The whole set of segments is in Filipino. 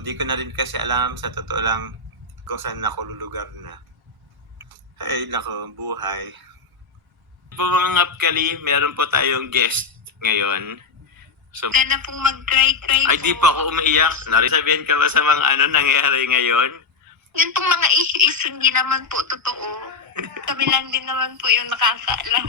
Hindi ko na rin kasi alam sa totoo lang kung saan ako lulugar na. Ay, nako, buhay. Po mga ngapkali, meron po tayong guest ngayon. So, Ganda pong mag-cry-cry ay, po. di pa ako umiiyak. Narisabihan ka ba sa mga nangyayari ngayon? Yun pong mga issue hindi naman po totoo. Kami lang din naman po yung nakakaalam.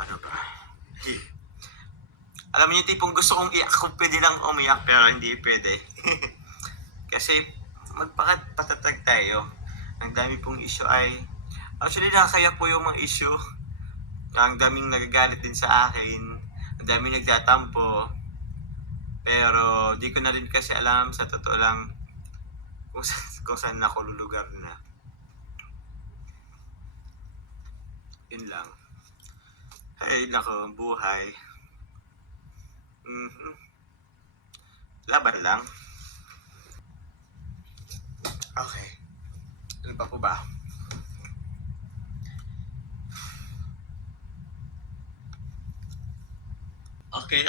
Ano ba? Alam niyo yung tipong gusto kong iyak kung pwede lang umiyak pero hindi pwede. Kasi magpakapatatag tayo. Ang dami pong issue ay actually nakakaya po yung mga issue. Ang daming nagagalit din sa akin. Ang daming nagtatampo. Pero di ko na rin kasi alam sa totoo lang kung saan ako lulugar na. Yun lang. Ay, nako, buhay. Laban lang. Okay. Ano pa po ba? Okay.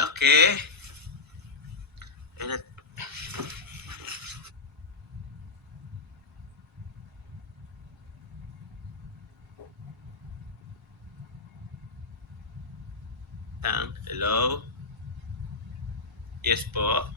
Hello? Yes po.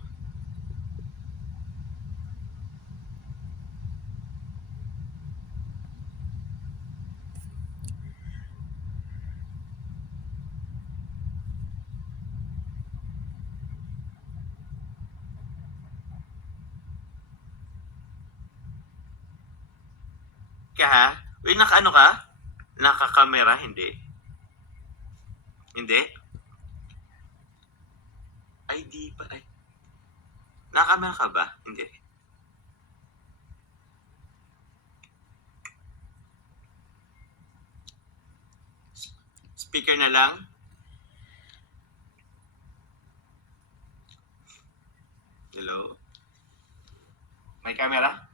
Ha? Uy, naka-ano ka? Naka-camera? Hindi. Hindi? Ay, di pa. Ay. Naka-camera ka ba? Hindi. Speaker na lang? Hello? May camera?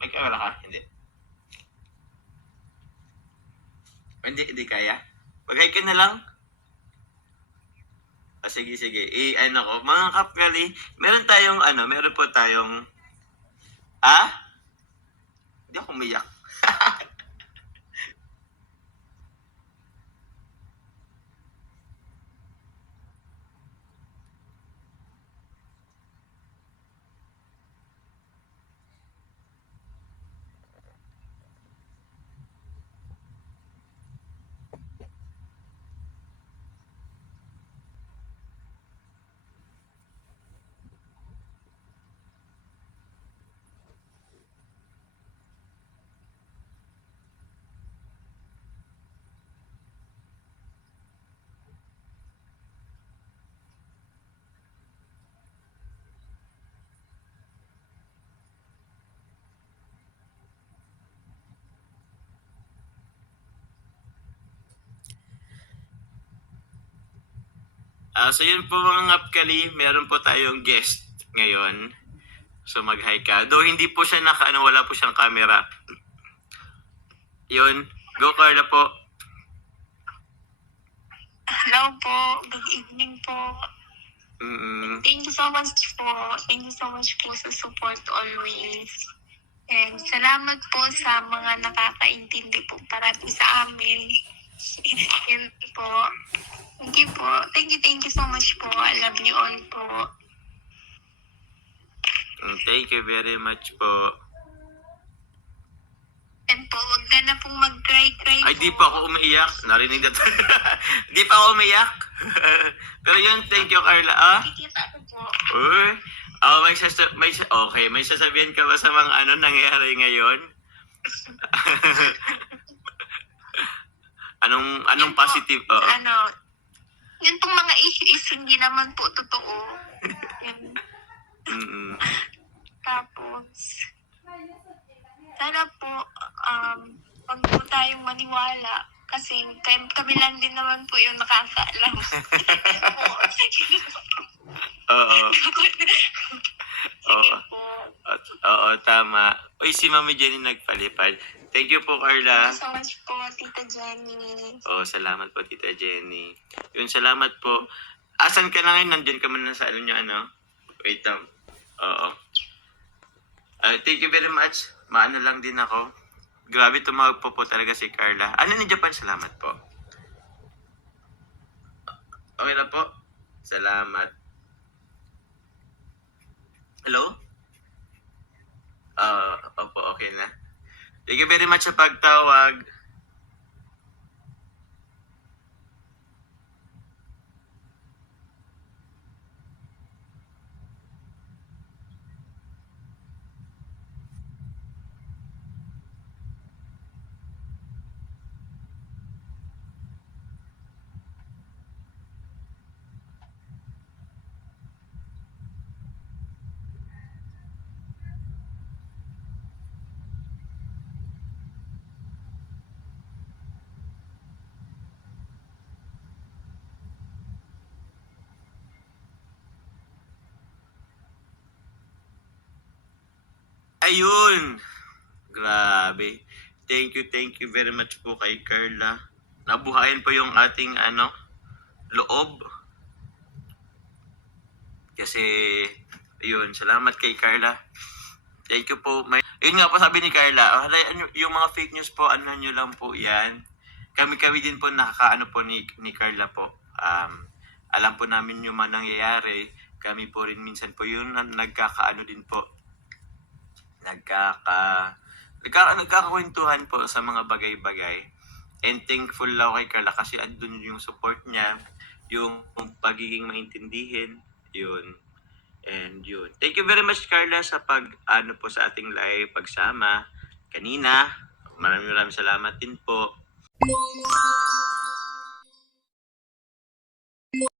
May camera ka? Hindi. Hindi kaya? Mag-hi ka na lang? Sige. Ano ko, mga kapkali, meron po tayong, Hindi ako umiyak. So yun po mga ngapkali, meron po tayong guest ngayon. So mag-hi ka. Though hindi po siya wala po siyang camera. Yun, go Carla po. Hello po. Good evening po. Thank you so much po. Thank you so much po sa support always. And salamat po sa mga nakakaintindi po parati sa amin. Yun po. Thank you po. Thank you so much po. I love you all po. Thank you very much po. And po, wag na pong mag-cry-cry Ay, po. di pa ako umiiyak. Narinig na Di pa ako umiyak. Pero yun, thank you Carla. Kikita ko po. Uy. May sasabihin ka ba sa mga nangyayari ngayon? Anong positive? Po, yun pong mga issue hindi naman po totoo. Tapos, sana po, wag po tayong maniwala. Kasi kami lang din naman po yung nakakaalam. Oo. Sige Oo. po. Oo, tama. Uy, si Mami Jenny nagpalipad. Thank you po, Thank Carla. you so much po, Tita Jenny. Oo, salamat po, Tita Jenny. Yun, salamat po. Asan ka na ngayon? Nandyan ka man na sa ano niya, ano? Wait lang. Oo. Thank you very much. Maano lang din ako. Grabe, tumawag po talaga si Carla. Ano ni Japan? Salamat po. Okay na po. Salamat. Hello? Opo, okay na. Thank you very much sa pagtawag. Ayun! Grabe. Thank you very much po kay Carla. Nabuhayan po yung ating loob. Kasi, ayun, salamat kay Carla. Thank you po. Ayun nga po sabi ni Carla, yung mga fake news po, ano nyo lang po yan. Kami din po nakakaano po ni Carla po. Alam po namin yung mga nangyayari. Kami po rin minsan po yun nagkakaano din po. Nagkakakwentuhan po sa mga bagay-bagay. And thankful lang kay Carla kasi andun yung support niya, yung pagiging maintindihin, yun. And yun. Thank you very much Carla sa ano po sa ating live pagsama kanina. Maraming salamat din po.